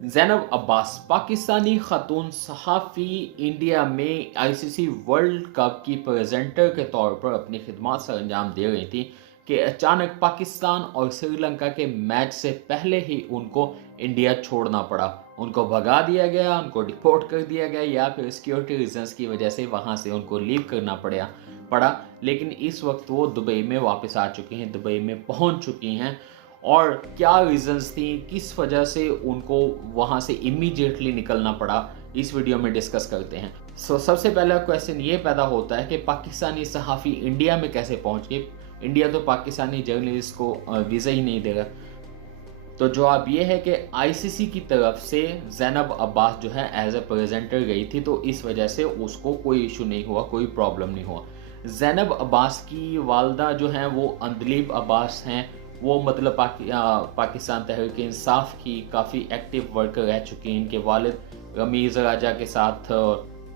ज़ैनब अब्बास पाकिस्तानी खातून सहाफ़ी इंडिया में ICC world cup की प्रेजेंटर के तौर पर अपनी खिदमत सर अंजाम दे रही थी कि अचानक पाकिस्तान और श्रीलंका के मैच से पहले ही उनको इंडिया छोड़ना पड़ा। उनको भगा दिया गया, उनको डिपोर्ट कर दिया गया या फिर सिक्योरिटी रीजंस की वजह से वहाँ से उनको लीव करना पड़ा। लेकिन इस वक्त वो दुबई में वापस आ चुकी हैं, दुबई में पहुँच चुकी हैं। और क्या रीजंस थी, किस वजह से उनको वहाँ से इमीडिएटली निकलना पड़ा, इस वीडियो में डिस्कस करते हैं। सबसे पहला क्वेश्चन ये पैदा होता है कि पाकिस्तानी सहाफ़ी इंडिया में कैसे पहुँच गए। इंडिया तो पाकिस्तानी जर्नलिस्ट को वीज़ा ही नहीं देगा। तो जवाब ये है कि आईसीसी की तरफ से ज़ैनब अब्बास जो है एज ए प्रेजेंटर गई थी, तो इस वजह से उसको कोई इशू नहीं हुआ, कोई प्रॉब्लम नहीं हुआ। ज़ैनब अब्बास की वालदा जो हैं वो अंदलीब अब्बास हैं। वो मतलब पाकिस्तान तहरीक इंसाफ की काफ़ी एक्टिव वर्कर रह चुकी हैं। इनके वालिद रमीज़ राजा के साथ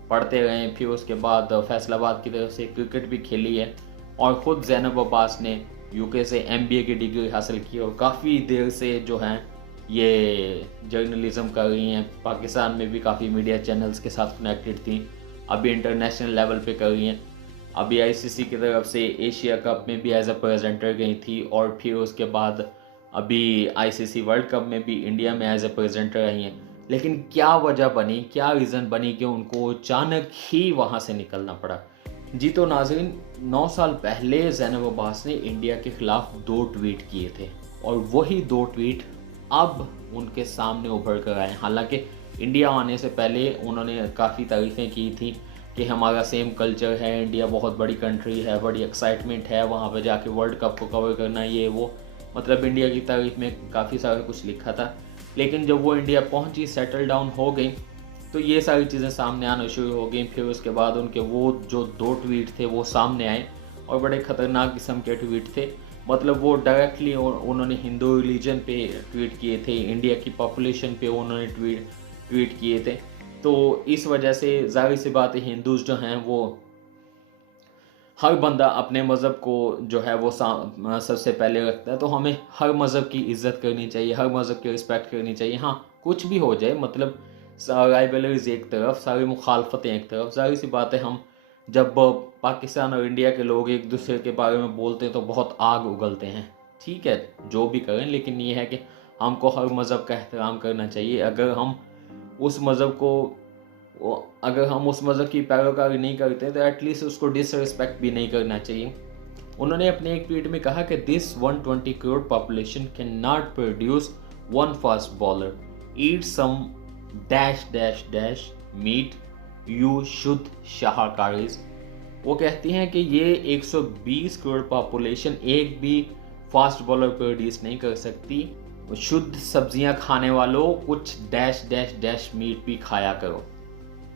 पढ़ते रहे, फिर उसके बाद फैसलाबाद की तरफ से क्रिकेट भी खेली है। और ख़ुद ज़ैनब अब्बास ने यूके से एमबीए की डिग्री हासिल की और काफ़ी देर से जो हैं ये जर्नलिज़म कर रही हैं। पाकिस्तान में भी काफ़ी मीडिया चैनल्स के साथ कनेक्टेड थी, अभी इंटरनेशनल लेवल पे कर रही हैं। अभी आईसीसी की तरफ से एशिया कप में भी एज अ प्रेजेंटर गई थी और फिर उसके बाद अभी आईसीसी वर्ल्ड कप में भी इंडिया में एज अ प्रेजेंटर आई हैं। लेकिन क्या वजह बनी, क्या रीज़न बनी कि उनको अचानक ही वहाँ से निकलना पड़ा। जी तो नाज़रीन, 9 साल पहले ज़ैनब अब्बास ने इंडिया के ख़िलाफ़ 2 ट्वीट किए थे और वही 2 ट्वीट अब उनके सामने उभर कर आए। हालांकि इंडिया आने से पहले उन्होंने काफ़ी तारीफ़ें की थी कि हमारा सेम कल्चर है, इंडिया बहुत बड़ी कंट्री है, बड़ी एक्साइटमेंट है वहाँ पे जाके वर्ल्ड कप को कवर करना, ये वो मतलब इंडिया की तारीफ़ में काफ़ी सारा कुछ लिखा था। लेकिन जब वो इंडिया पहुँची, सेटल डाउन हो गई, तो ये सारी चीज़ें सामने आना शुरू हो गई। फिर उसके बाद उनके वो जो 2 ट्वीट थे वो सामने आए और बड़े ख़तरनाक किस्म के ट्वीट थे। मतलब वो डायरेक्टली उन्होंने हिंदू रिलीजन पे ट्वीट किए थे, इंडिया की पॉपुलेशन पे उन्होंने ट्वीट किए थे। तो इस वजह से ज़ाहिर सी बात है, हिंदूज़ जो हैं वो हर बंदा अपने मज़हब को जो है वो सबसे पहले रखता है। तो हमें हर मज़हब की इज़्ज़त करनी चाहिए, हर मज़हब की रिस्पेक्ट करनी चाहिए। हाँ, कुछ भी हो जाए, मतलब राइवलरीज़ एक तरफ, सारी मुखालफतें एक तरफ। ज़ाहिर सी बात है, हम जब पाकिस्तान और इंडिया के लोग एक दूसरे के बारे में बोलते हैं तो बहुत आग उगलते हैं। ठीक है, जो भी करें, लेकिन ये है कि हमको हर मज़हब का एहतराम करना चाहिए। अगर हम उस मज़हब की पैरोकारी नहीं करते तो एटलीस्ट उसको डिसरिस्पेक्ट भी नहीं करना चाहिए। उन्होंने अपने एक ट्वीट में कहा कि this 120 crore population can not produce one fast bowler, eat some dash dash dash meat, you शुद्ध शाकाहारीज। वो कहती हैं कि ये 120 करोड़ पॉपुलेशन एक भी फास्ट बॉलर प्रोड्यूस नहीं कर सकती। शुद्ध सब्जियां खाने वालों, कुछ डैश डैश डैश मीट भी खाया करो।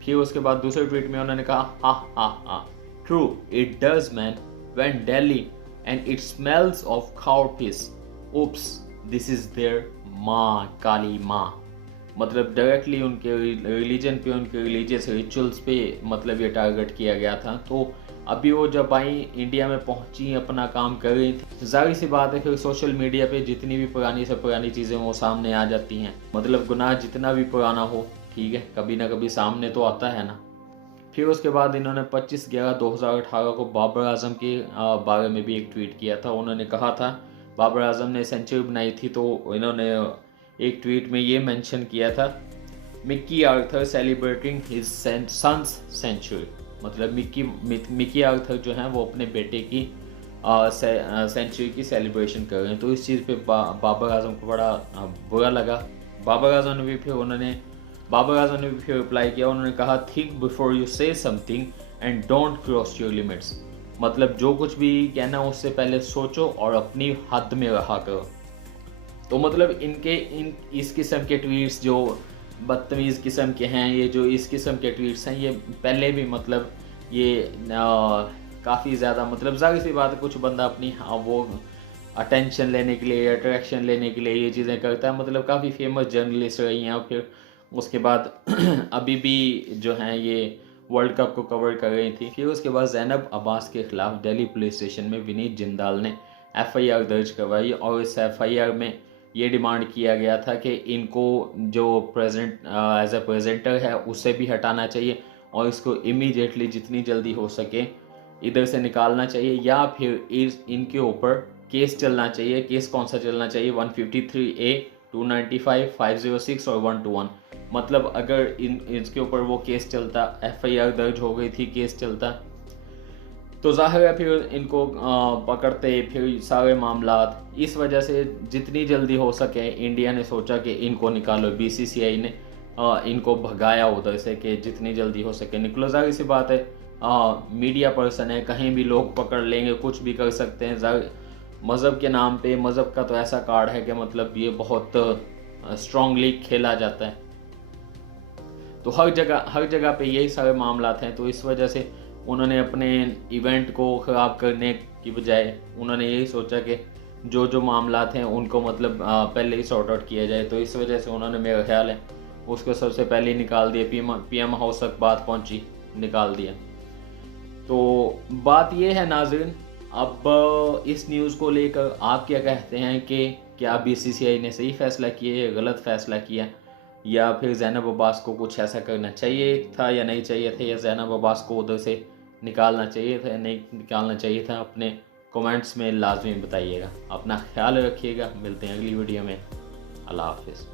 फिर उसके बाद दूसरे ट्वीट में उन्होंने कहा, ha ha ha, true it does man, when Delhi and it smells of cow piss, oops this is their माँ, काली माँ। मतलब डायरेक्टली उनके रिलीजन पे, उनके रिलीजियस रिचुअल्स पे मतलब ये टारगेट किया गया था। तो अभी वो जब आई, इंडिया में पहुंची, अपना काम कर रही थी, जाहिर सी बात है फिर सोशल मीडिया पे जितनी भी पुरानी से पुरानी चीज़ें वो सामने आ जाती हैं। मतलब गुनाह जितना भी पुराना हो, ठीक है, कभी ना कभी सामने तो आता है ना। फिर उसके बाद इन्होंने 25/11/2018 को बाबर आजम के बारे में भी एक ट्वीट किया था। उन्होंने कहा था, बाबर आजम ने सेंचुरी बनाई थी, तो इन्होंने एक ट्वीट में ये मेंशन किया था, Mickey Arthur celebrating his son's century. मतलब मिक्की आर्थर जो हैं वो अपने बेटे की सेंचुरी की सेलिब्रेशन कर रहे हैं। तो इस चीज़ पे बाबर आजम को बड़ा बुरा लगा। बाबर आजम ने भी फिर रिप्लाई किया। उन्होंने कहा, थिंक बिफोर यू से something and don't cross your limits. मतलब जो कुछ भी कहना उससे पहले सोचो और अपनी हद में रहा करो। तो मतलब इस किस्म के ट्वीट्स जो बदतमीज़ किस्म के हैं, ये जो इस किस्म के ट्वीट्स हैं, ये पहले भी मतलब ये काफ़ी ज़्यादा, मतलब ज़ाहिर सी बात है, कुछ बंदा अपनी वो अटेंशन लेने के लिए, अट्रैक्शन लेने के लिए ये चीज़ें करता है। मतलब काफ़ी फेमस जर्नलिस्ट रही हैं। फिर उसके बाद अभी भी जो हैं ये वर्ल्ड कप को कवर कर रही थी। फिर उसके बाद ज़ैनब अब्बास के ख़िलाफ़ दिल्ली पुलिस स्टेशन में विनीत जिंदाल ने एफआईआर दर्ज करवाई और इस एफआईआर में ये डिमांड किया गया था कि इनको जो एज ए प्रेजेंटर है उससे भी हटाना चाहिए और इसको इमीडिएटली जितनी जल्दी हो सके इधर से निकालना चाहिए, या फिर इनके ऊपर केस चलना चाहिए। केस कौन सा चलना चाहिए? 153A, 295, 506 और 121। मतलब अगर इसके ऊपर वो केस चलता, FIR दर्ज हो गई थी, केस चलता, तो जाहिर है फिर इनको पकड़ते फिर सारे मामलात। इस वजह से जितनी जल्दी हो सके इंडिया ने सोचा कि इनको निकालो। BCCI ने इनको भगाया उधर से कि जितनी जल्दी हो सके निकलो। जाहिर सी बात है, मीडिया पर्सन है, कहीं भी लोग पकड़ लेंगे, कुछ भी कर सकते हैं। मज़हब के नाम पे, मज़हब का तो ऐसा कार्ड है कि मतलब ये बहुत स्ट्रांगली खेला जाता है, तो हर जगह पे यही सारे मामलात हैं। तो इस वजह से उन्होंने अपने इवेंट को ख़राब करने की बजाय उन्होंने यही सोचा कि जो मामलात हैं उनको मतलब पहले ही सॉर्ट आउट किया जाए। तो इस वजह से उन्होंने, मेरा ख्याल है, उसको सबसे पहले निकाल दिया। PM हाउस तक बात पहुंची, निकाल दिया। तो बात ये है नाज़रीन, अब इस न्यूज़ को लेकर आप क्या कहते हैं कि क्या BCCI ने सही फ़ैसला किया या गलत फ़ैसला किया, या फिर ज़ैनब अब्बास को कुछ ऐसा करना चाहिए था या नहीं चाहिए था, या ज़ैनब अब्बास को उधर से निकालना चाहिए था या नहीं निकालना चाहिए था? अपने कमेंट्स में लाजमी बताइएगा। अपना ख्याल रखिएगा, मिलते हैं अगली वीडियो में। अल्लाह हाफ़िज़।